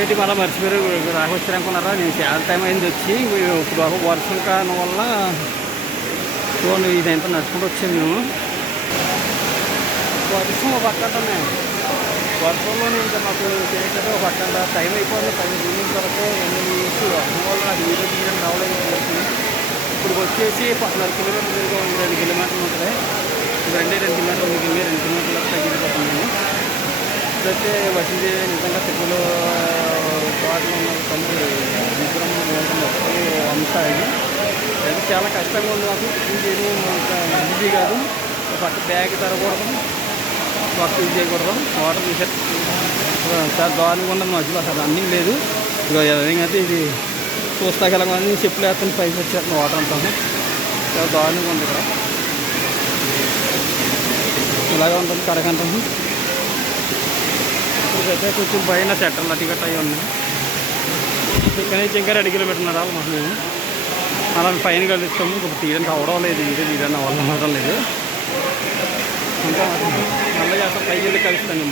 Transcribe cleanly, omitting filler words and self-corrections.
ఏంటి మళ్ళీ మర్చిపోయారు రాకొచ్చారనుకున్నారా? నేను చాలా టైం అయింది వచ్చి. ఇప్పుడు వర్షం కారణం వల్ల చూడండి ఇదంతా నడుచుకుంటూ వచ్చాము మేము. వర్షం ఒక పక్కంటామే, వర్షంలోనే ఇంకా మాకు చేయకపోతే ఒక పక్కంట టైం అయిపోయింది. 10 నిమిషాల వరకు ఎన్ని వర్షం వల్ల నాకు వీడియో తీయడం రావలేదు. ఇప్పుడు వచ్చేసి 14 కిలోమీటర్లు తిరిగి ఉంది, 2 కిలోమీటర్లు ఉంటుంది. 2 కిలోమీటర్లు మిగిలింది, 2 కిలోమీటర్లకు తగ్గిపోతున్నాము. ఇప్పుడైతే వచ్చింది నిజంగా తెలుగులో తోటలో ఉన్న తల్లి విగ్రహం అమ్ముతాయి. అది చాలా కష్టంగా ఉంది మాకు. ఈజీ కాదు. పక్క బ్యాగ్ తరగకూడదు, పక్క ఇది చేయకూడదు. వాటర్ తీసే చాలా దారుణంగా ఉండదు మధ్యలో, అసలు అన్నీ లేదు. ఇక అయితే ఇది చూస్తా కలగానే చెప్పులు వేస్తాను పైకి వచ్చేస్తాను వాటర్ అంటాము. చాలా దారుణంగా ఉంది ఇక్కడ. ఇలాగే ఉంటుంది కడకంటాము. ఇప్పుడైతే కొంచెం పైన సెట్టర్లు టికెట్ అయ్యి ఉన్నాయి. ఇక్కడ నుంచి ఇంకా 2 కిలోమీటర్లు రావాలి మాకు. మేము అలా పైన కలుస్తాము. ఇప్పుడు తీయడానికి అవడం లేదు, ఇది తీయడానికి అవడం లేదు. ఇంకా మళ్ళీ అసలు పైకి వెళ్ళి కలుస్తాను.